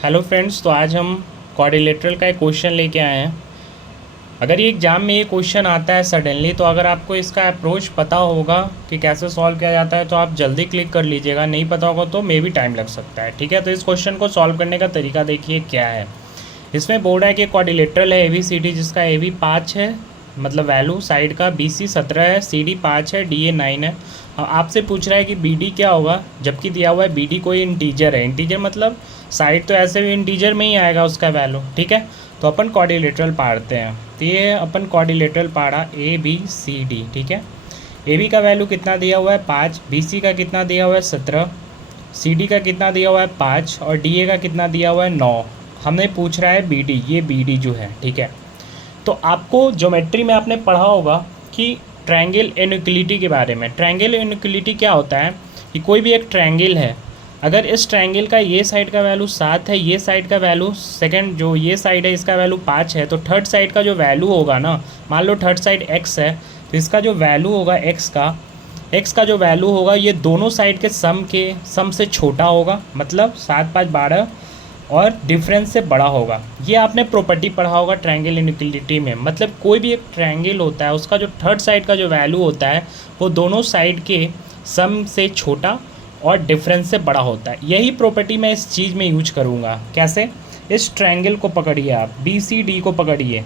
Hello friends, तो आज हम क्वाड्रिलेटरल का एक क्वेश्चन लेके आए हैं। अगर ये एग्ज़ाम में ये क्वेश्चन आता है सडनली, तो अगर आपको इसका अप्रोच पता होगा कि कैसे सॉल्व किया जाता है तो आप जल्दी क्लिक कर लीजिएगा। नहीं पता होगा तो मे भी टाइम लग सकता है। ठीक है, तो इस क्वेश्चन को सॉल्व करने का तरीका देखिए क्या है। इसमें बोल रहा है कि क्वाड्रिलेटरल है ABCD, जिसका AB 5 है, मतलब वैल्यू साइड का, BC 17 है, CD 5 है, DA 9 है। आपसे पूछ रहा है कि BD क्या होगा, जबकि दिया हुआ है BD कोई इंटीजर है। इंटीजर मतलब साइड तो ऐसे भी इंटीजर में ही आएगा उसका वैल्यू। ठीक है, तो अपन क्वाड्रिलेटरल पढ़ते हैं। तो ये अपन क्वाड्रिलेटरल पढ़ा ABCD। ठीक है, AB का वैल्यू कितना दिया हुआ है 5, BC का कितना दिया हुआ है 17, CD का कितना दिया हुआ है 5 और DA का कितना दिया हुआ है 9। हमने पूछ रहा है BD, ये BD जो है। ठीक है, तो आपको ज्योमेट्री में आपने पढ़ा होगा कि ट्रायंगल इनइक्वलिटी के बारे में। ट्रायंगल इनइक्वलिटी क्या होता है कि कोई भी एक ट्रायंगल है, अगर इस ट्रायंगल का ये साइड का वैल्यू 7 है, ये साइड का वैल्यू, सेकंड जो ये साइड है इसका वैल्यू 5 है, तो थर्ड साइड का जो वैल्यू होगा ना, मान लो थर्ड साइड x है, तो इसका जो वैल्यू होगा x का जो वैल्यू होगा ये दोनों साइड के सम से छोटा होगा, मतलब 7 5 12 और डिफरेंस से बड़ा होगा। ये आपने प्रॉपर्टी पढ़ा होगा ट्रायंगल इनइक्वलिटी में। मतलब कोई भी एक ट्रायंगल होता है, उसका जो थर्ड साइड का जो वैल्यू होता है वो दोनों साइड के सम से छोटा और डिफरेंस से बड़ा होता है। यही प्रॉपर्टी मैं इस चीज़ में यूज करूँगा। कैसे? इस ट्रायंगल को पकड़िए आप, BCD को पकड़िए।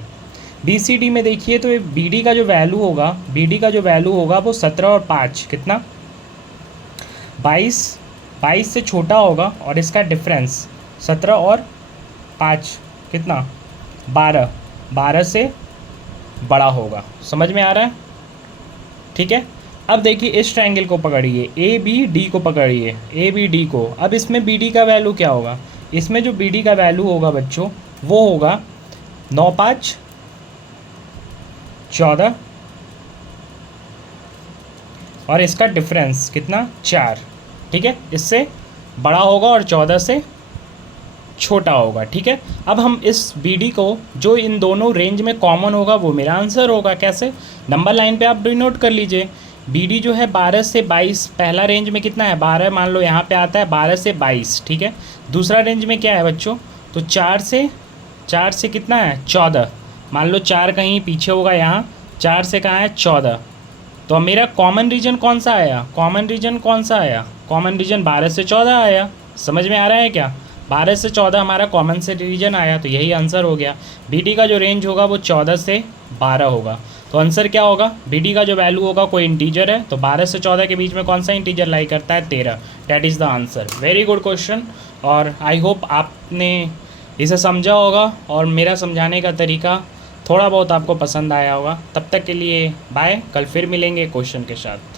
BCD में देखिए तो BD का जो वैल्यू होगा वो 17 और 5 कितना 22 से छोटा होगा, और इसका डिफरेंस 17 और 5 कितना 12 से बड़ा होगा। समझ में आ रहा है? ठीक है, अब देखिए इस ट्रायंगल को पकड़िए, ABD को पकड़िए, ABD को। अब इसमें BD का वैल्यू क्या होगा? इसमें जो BD का वैल्यू होगा बच्चों, वो होगा 9 5 14 और इसका डिफरेंस कितना 4। ठीक है, इससे बड़ा होगा और 14 से छोटा होगा। ठीक है, अब हम इस BD को, जो इन दोनों रेंज में कॉमन होगा, वो मेरा आंसर होगा। कैसे? नंबर लाइन पे आप डिनोट कर लीजिए। BD जो है 12 से 22, पहला रेंज में कितना है 12, मान लो यहाँ पे आता है 12 से 22। ठीक है, दूसरा रेंज में क्या है बच्चों, तो 4 से कितना है 14, मान लो 4 कहीं पीछे होगा, यहाँ 4 से कहाँ है 14। तो अब मेरा कॉमन रीजन कौन सा आया? कॉमन रीजन 12 से 14 आया। समझ में आ रहा है क्या? 12 से 14 हमारा कॉमन से रीजन आया, तो यही आंसर हो गया। BD का जो रेंज होगा वो 14 से 12 होगा। तो आंसर क्या होगा? BD का जो वैल्यू होगा, कोई इंटीजर है, तो 12 से 14 के बीच में कौन सा इंटीजर लाई करता है? 13। That is the answer. Very good question, और आई होप आपने इसे समझा होगा और मेरा समझाने का तरीका थोड़ा बहुत आपको पसंद आया होगा। तब तक के लिए बाय, कल फिर मिलेंगे क्वेश्चन के साथ।